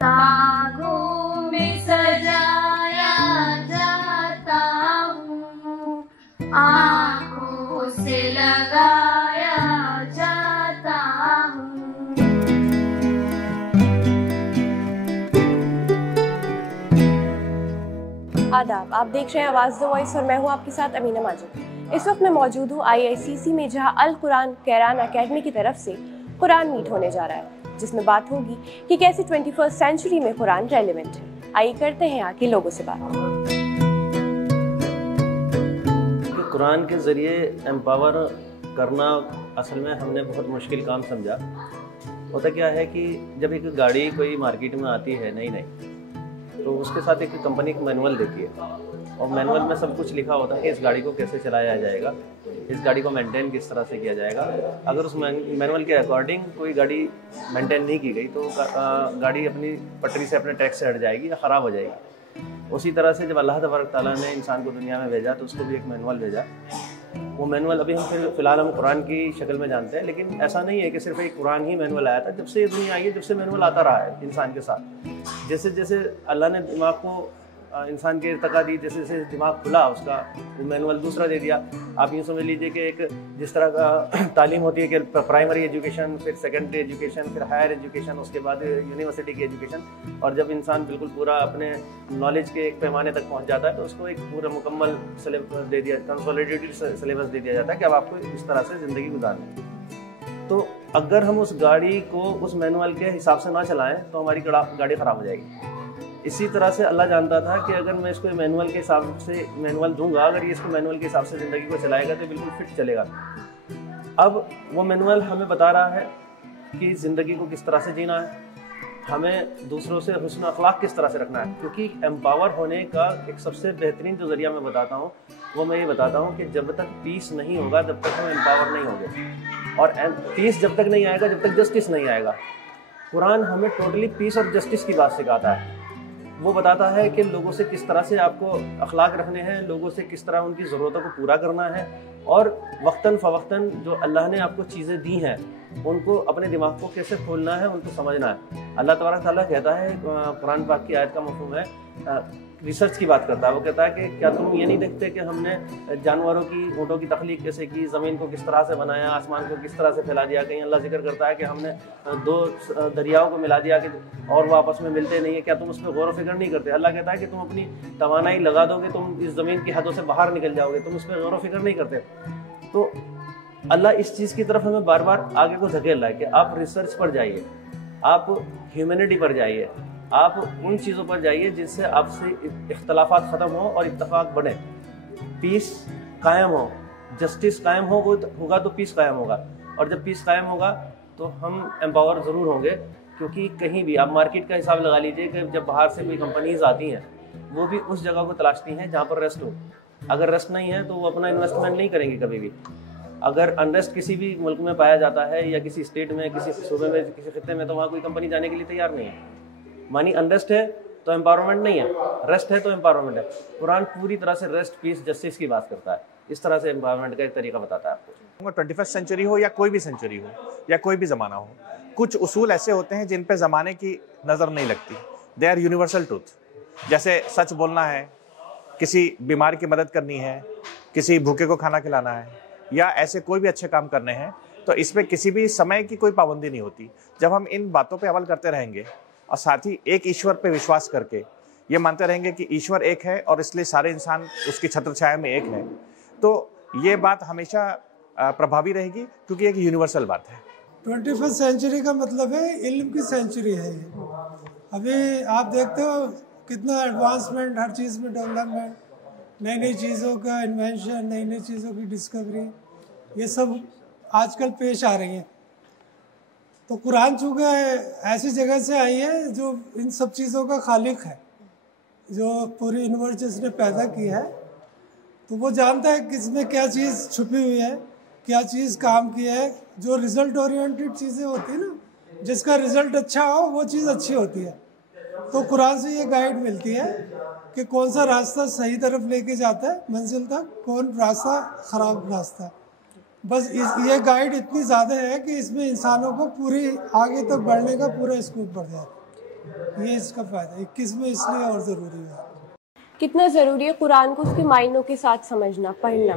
तागों में सजाया जाता हूँ, आँखों से लगाया जाता हूँ। आदाब, आप देख रहे हैं आवाज़ द वॉइस और मैं हूँ आपके साथ अमीना माजिद। इस वक्त मैं मौजूद हूँ IICC में, जहाँ अल कुरान कैरान अकेडमी की तरफ से कुरान मीट होने जा रहा है, जिसमें बात होगी कि कैसे 21st सेंचुरी में कुरान रेलेवेंट है। आइए करते हैं यहाँ के लोगों से बात। कुरान के ज़रिए एम्पावर करना असल में हमने बहुत मुश्किल काम समझा। होता क्या है कि जब एक गाड़ी कोई मार्केट में आती है नई नई, तो उसके साथ एक कंपनी का मैनुअल देती है और मैनुअल में सब कुछ लिखा होता है कि इस गाड़ी को कैसे चलाया जाएगा, इस गाड़ी को मेंटेन किस तरह से किया जाएगा। अगर उस मैनुअल के अकॉर्डिंग कोई गाड़ी मेंटेन नहीं की गई तो गाड़ी अपनी पटरी से, अपने ट्रैक से हट जाएगी या ख़राब हो जाएगी। उसी तरह से जब अल्लाह तबारक ताला ने इंसान को दुनिया में भेजा तो उसको भी एक मैनुअल भेजा। वो मैनुअल अभी हम फ़िलहाल हम कुरान की शक्ल में जानते हैं, लेकिन ऐसा नहीं है कि सिर्फ एक कुरान ही मैनुअल आया था। जब से ये दुनिया आई है, जब से मैनुअल आता रहा है इंसान के साथ। जैसे जैसे अल्लाह ने दिमाग को इंसान के इर्तका दी, जैसे जैसे दिमाग खुला उसका, वो मैनुअल दूसरा दे दिया। आप यूँ समझ लीजिए कि एक जिस तरह का तालीम होती है कि प्राइमरी एजुकेशन, फिर सेकेंडरी एजुकेशन, फिर हायर एजुकेशन, उसके बाद यूनिवर्सिटी की एजुकेशन, और जब इंसान बिल्कुल पूरा अपने नॉलेज के एक पैमाने तक पहुँच जाता है तो उसको एक पूरा मुकम्मल सिलेबस दे दिया, कंसोलिडेटेड सिलेबस दे दिया जाता है कि अब आपको इस तरह से ज़िंदगी गुजारनी है। तो अगर हम उस गाड़ी को उस मैनुअल के हिसाब से ना चलाएं तो हमारी गाड़ी ख़राब हो जाएगी। इसी तरह से अल्लाह जानता था कि अगर मैं इसको मैनुअल के हिसाब से मैनुअल दूंगा, अगर ये इसको मैनुअल के हिसाब से ज़िंदगी को चलाएगा तो बिल्कुल फिट चलेगा। अब वो मैनुअल हमें बता रहा है कि ज़िंदगी को किस तरह से जीना है, हमें दूसरों से हुस्न अखलाक किस तरह से रखना है। क्योंकि एम्पावर होने का एक सबसे बेहतरीन जो ज़रिया मैं बताता हूँ वो मैं ये बताता हूँ कि जब तक पीस नहीं होगा तब तक हम एम्पावर नहीं होंगे, और पीस जब तक नहीं आएगा जब तक जस्टिस नहीं आएगा। कुरान हमें टोटली पीस और जस्टिस की बात सिखाता है। वो बताता है कि लोगों से किस तरह से आपको अखलाक रखने हैं, लोगों से किस तरह उनकी ज़रूरतों को पूरा करना है, और वक्तन फ़वक्तन जो अल्लाह ने आपको चीज़ें दी हैं उनको अपने दिमाग को कैसे खोलना है, उनको समझना है। अल्लाह तबारक ताला कहता है, कुरान पाक की आयत का मफ़हूम है, रिसर्च की बात करता है। वो कहता है कि क्या तुम ये नहीं देखते कि हमने जानवरों की, ऊँटों की तख्लीक कैसे की, ज़मीन को किस तरह से बनाया, आसमान को किस तरह से फैला दिया। कहीं अल्लाह जिक्र करता है कि हमने दो दरियाओं को मिला दिया कि और वो आपस में मिलते नहीं है, क्या तुम उस पर गौर व फिक्र नहीं करते। अल्लाह कहता है कि तुम अपनी तवानाई लगा दोगे, तुम इस ज़मीन की हदों से बाहर निकल जाओगे, तुम उस पर गौर व फिक्र नहीं करते। तो अल्लाह इस चीज़ की तरफ हमें बार बार आगे को धकेल रहा है कि आप रिसर्च पर जाइए, आप ह्यूमैनिटी पर जाइए, आप उन चीज़ों पर जाइए जिससे आपसे इख्तलाफात ख़त्म हो और इत्तफाक बढ़े, पीस कायम हो, जस्टिस कायम होगा तो पीस कायम होगा। और जब पीस कायम होगा तो हम एम्पावर ज़रूर होंगे। क्योंकि कहीं भी आप मार्केट का हिसाब लगा लीजिए कि जब बाहर से कोई कंपनीज आती हैं वो भी उस जगह को तलाशती हैं जहाँ पर रेस्ट हो। अगर रेस्ट नहीं है तो वो अपना इन्वेस्टमेंट नहीं करेंगे कभी भी। अगर अनरेस्ट किसी भी मुल्क में पाया जाता है या किसी स्टेट में, किसी सूबे में, किसी खित्ते में, तो वहाँ कोई कंपनी जाने के लिए तैयार नहीं है। मानी अनरेस्ट है तो एम्पावरमेंट नहीं है, रेस्ट है तो एम्पावरमेंट है। कुरान पूरी तरह से रेस्ट, पीस, जस्टिस की बात करता है। इस तरह से एम्पावरमेंट का एक तरीका बताता है आपको। 21st सेंचुरी हो या कोई भी सेंचुरी हो या कोई भी ज़माना हो, कुछ उसूल ऐसे होते हैं जिन पे ज़माने की नज़र नहीं लगती। They are universal truth. जैसे सच बोलना है, किसी बीमार की मदद करनी है, किसी भूखे को खाना खिलाना है, या ऐसे कोई भी अच्छे काम करने हैं, तो इसमें किसी भी समय की कोई पाबंदी नहीं होती। जब हम इन बातों पे अमल करते रहेंगे और साथ ही एक ईश्वर पे विश्वास करके ये मानते रहेंगे कि ईश्वर एक है और इसलिए सारे इंसान उसकी छत्र छाया में एक है, तो ये बात हमेशा प्रभावी रहेगी, क्योंकि एक यूनिवर्सल बात है। 21st सेंचुरी का मतलब है इल्म की सेंचुरी है ये। अभी आप देखते हो कितना एडवांसमेंट, हर चीज़ में डेवलपमेंट, नई नई चीज़ों का इन्वेंशन, नई नई चीज़ों की डिस्कवरी, ये सब आजकल पेश आ रही हैं। तो कुरान चूँकि ऐसी जगह से आई है जो इन सब चीज़ों का खालिक है, जो पूरी यूनिवर्स जिसने पैदा की है, तो वो जानता है कि इसमें क्या चीज़ छुपी हुई है, क्या चीज़ काम की है। जो रिज़ल्ट ओरिएंटेड चीज़ें होती है ना, जिसका रिज़ल्ट अच्छा हो वो चीज़ अच्छी होती है। तो कुरान से ये गाइड मिलती है कि कौन सा रास्ता सही तरफ लेके जाता है मंजिल तक, कौन रास्ता ख़राब रास्ता है। बस ये गाइड इतनी ज़्यादा है कि इसमें इंसानों को पूरी आगे तक बढ़ने का पूरा स्कोप बढ़ जाता है। ये इसका फ़ायदा 21 में इसलिए और ज़रूरी है। कितना ज़रूरी है कुरान को उसके मायनों के साथ समझना, पढ़ना?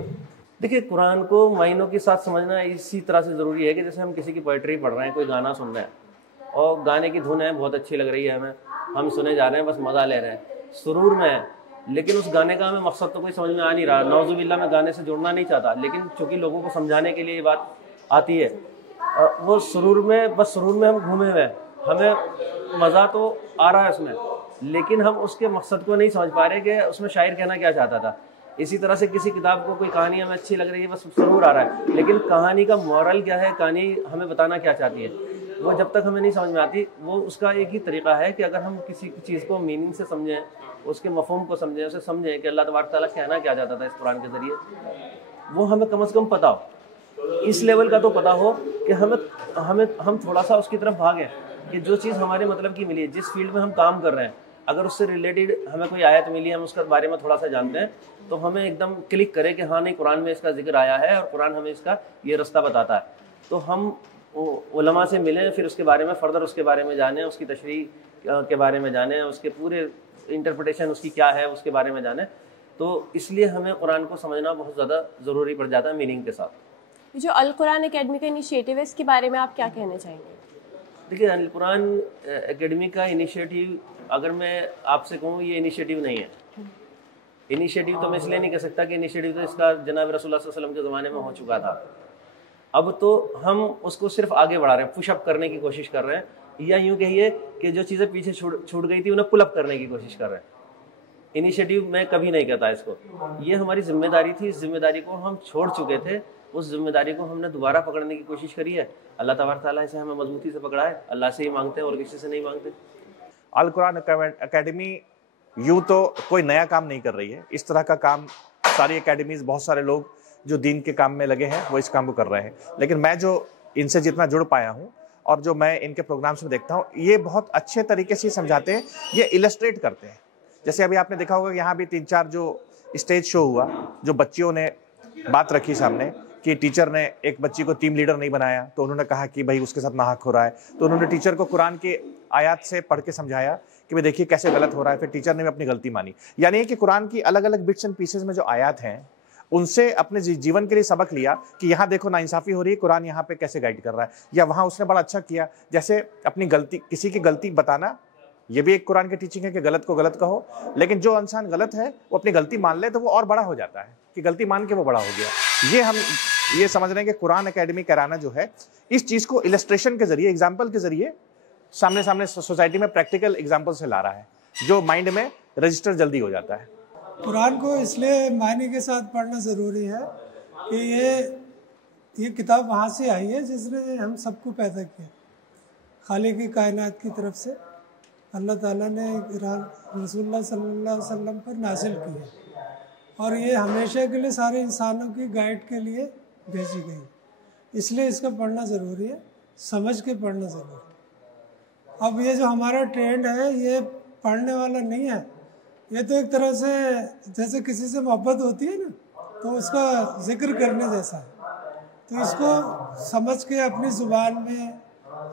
देखिए, कुरान को मायनों के साथ समझना इसी तरह से ज़रूरी है कि जैसे हम किसी की पोइट्री पढ़ रहे हैं, कोई गाना सुन रहे हैं और गाने की धुन है, बहुत अच्छी लग रही है हमें, हम सुने जा रहे हैं, बस मज़ा ले रहे हैं, सुरूर में है, लेकिन उस गाने का हमें मकसद तो कोई समझ में आ नहीं रहा। नौजुबिल्ला में गाने से जुड़ना नहीं चाहता, लेकिन चूँकि लोगों को समझाने के लिए ये बात आती है, वो सुरूर में, बस सुरूर में हम घूमे हुए हैं, हमें मज़ा तो आ रहा है उसमें, लेकिन हम उसके मकसद को नहीं समझ पा रहे कि उसमें शायर कहना क्या चाहता था। इसी तरह से किसी किताब को कोई कहानी हमें अच्छी लग रही है, बस सुरूर आ रहा है, लेकिन कहानी का मॉरल क्या है, कहानी हमें बताना क्या चाहती है, वो जब तक हमें नहीं समझ में आती। वो उसका एक ही तरीका है कि अगर हम किसी चीज़ को मीनिंग से समझें, उसके मफहूम को समझें, उसे समझें कि अल्लाह तबारक तआला कहना क्या चाहता था इस कुरान के ज़रिए, वो हमें कम से कम पता हो, इस लेवल का तो पता हो कि हम थोड़ा सा उसकी तरफ भागें कि जो चीज़ हमारे मतलब की मिली है, जिस फील्ड में हम काम कर रहे हैं, अगर उससे रिलेटेड हमें कोई आयत मिली है, हम उसके बारे में थोड़ा सा जानते हैं, तो हमें एकदम क्लिक करे कि हाँ नहीं, कुरान में इसका जिक्र आया है और कुरान हमें इसका ये रास्ता बताता है, तो हम उलमा से मिलें, फिर उसके बारे में फर्दर उसके बारे में जानें, उसकी तशरीह के बारे में जानें, उसके पूरे इंटरप्रिटेशन उसकी क्या है उसके बारे में जानें। तो इसलिए हमें कुरान को समझना बहुत ज़्यादा ज़रूरी पड़ जाता है मीनिंग के साथ। जो अल कुरान एकेडमी का इनिशिएटिव है, इसके बारे में आप क्या कहना चाहेंगे? देखिए, अल कुरान एकेडमी का इनिशिएटिव, अगर मैं आपसे कहूँ, ये इनिशिएटिव नहीं है। इनिशिएटिव तो मैं इसलिए नहीं कह सकता कि इनिशिएटिव तो इसका जनाब रसूलुल्लाह सल्लल्लाहु अलैहि वसल्लम के ज़माने में हो चुका था। अब तो हम उसको सिर्फ आगे बढ़ा रहे हैं, पुशअप करने की कोशिश कर रहे हैं, या यूँ कहिए कि जो चीज़ें पीछे छूट गई थी उन्हें पुलअप करने की कोशिश कर रहे हैं। इनिशिएटिव मैं कभी नहीं कहता इसको, ये हमारी जिम्मेदारी थी, इस जिम्मेदारी को हम छोड़ चुके थे, उस जिम्मेदारी को हमने दोबारा पकड़ने की कोशिश करी है। अल्लाह तबारक तआला से हमें मजबूती से पकड़ा है, अल्लाह से ही मांगते हैं और किसी से नहीं मांगते। अल कुरान एकेडमी यूँ तो कोई नया काम नहीं कर रही है, इस तरह का काम सारी एकेडमीज़, बहुत सारे लोग जो दीन के काम में लगे हैं वो इस काम को कर रहे हैं, लेकिन मैं जो इनसे जितना जुड़ पाया हूँ और जो मैं इनके प्रोग्राम्स में देखता हूँ, ये बहुत अच्छे तरीके से समझाते हैं, ये इलस्ट्रेट करते हैं। जैसे अभी आपने देखा होगा कि यहाँ भी 3-4 जो स्टेज शो हुआ, जो बच्चियों ने बात रखी सामने कि टीचर ने एक बच्ची को टीम लीडर नहीं बनाया, तो उन्होंने कहा कि भाई उसके साथ नाहक हो रहा है, तो उन्होंने टीचर को कुरान की आयत से पढ़ के समझाया कि भाई देखिए कैसे गलत हो रहा है, फिर टीचर ने भी अपनी गलती मानी। यानी कि कुरान की अलग अलग बिट्स एंड पीसेज में जो आयत हैं, उनसे अपने जीवन के लिए सबक लिया कि यहाँ देखो नाइंसाफ़ी हो रही है, कुरान यहाँ पे कैसे गाइड कर रहा है, या वहाँ उसने बड़ा अच्छा किया, जैसे अपनी गलती, किसी की गलती बताना, ये भी एक कुरान की टीचिंग है कि गलत को गलत कहो, लेकिन जो इंसान गलत है वो अपनी गलती मान ले तो वो और बड़ा हो जाता है कि गलती मान के वो बड़ा हो गया। ये हम ये समझ रहे हैं कि कुरान एकेडमी कराना जो है, इस चीज़ को इलस्ट्रेशन के जरिए, एग्जाम्पल के जरिए सामने सामने सोसाइटी में प्रैक्टिकल एग्जाम्पल से ला रहा है, जो माइंड में रजिस्टर जल्दी हो जाता है। कुरान को इसलिए मायने के साथ पढ़ना ज़रूरी है कि ये किताब वहाँ से आई है जिसने हम सबको पैदा किया, खालिक की कायनात की तरफ से अल्लाह ताला ने रसूलुल्लाह सल्लल्लाहु अलैहि वसल्लम पर नाजिल की है, और ये हमेशा के लिए सारे इंसानों की गाइड के लिए भेजी गई, इसलिए इसका पढ़ना ज़रूरी है, समझ के पढ़ना ज़रूरी है। अब ये जो हमारा ट्रेंड है, ये पढ़ने वाला नहीं है, ये तो एक तरह से जैसे किसी से मोहब्बत होती है ना, तो उसका जिक्र करने जैसा है, तो इसको समझ के अपनी ज़ुबान में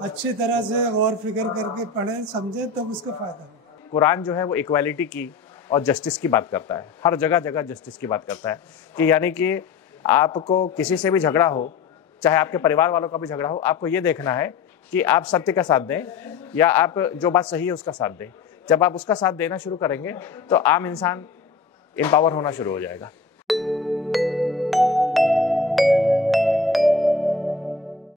अच्छी तरह से गौर फिक्र करके पढ़ें, समझें, तब उसका फ़ायदा हो। कुरान जो है वो इक्वालिटी की और जस्टिस की बात करता है, हर जगह जगह जस्टिस की बात करता है, कि यानी कि आपको किसी से भी झगड़ा हो, चाहे आपके परिवार वालों का भी झगड़ा हो, आपको ये देखना है कि आप सत्य का साथ दें या आप जो बात सही है उसका साथ दें। जब आप उसका साथ देना शुरू करेंगे तो आम इंसान एम्पावर होना शुरू हो जाएगा।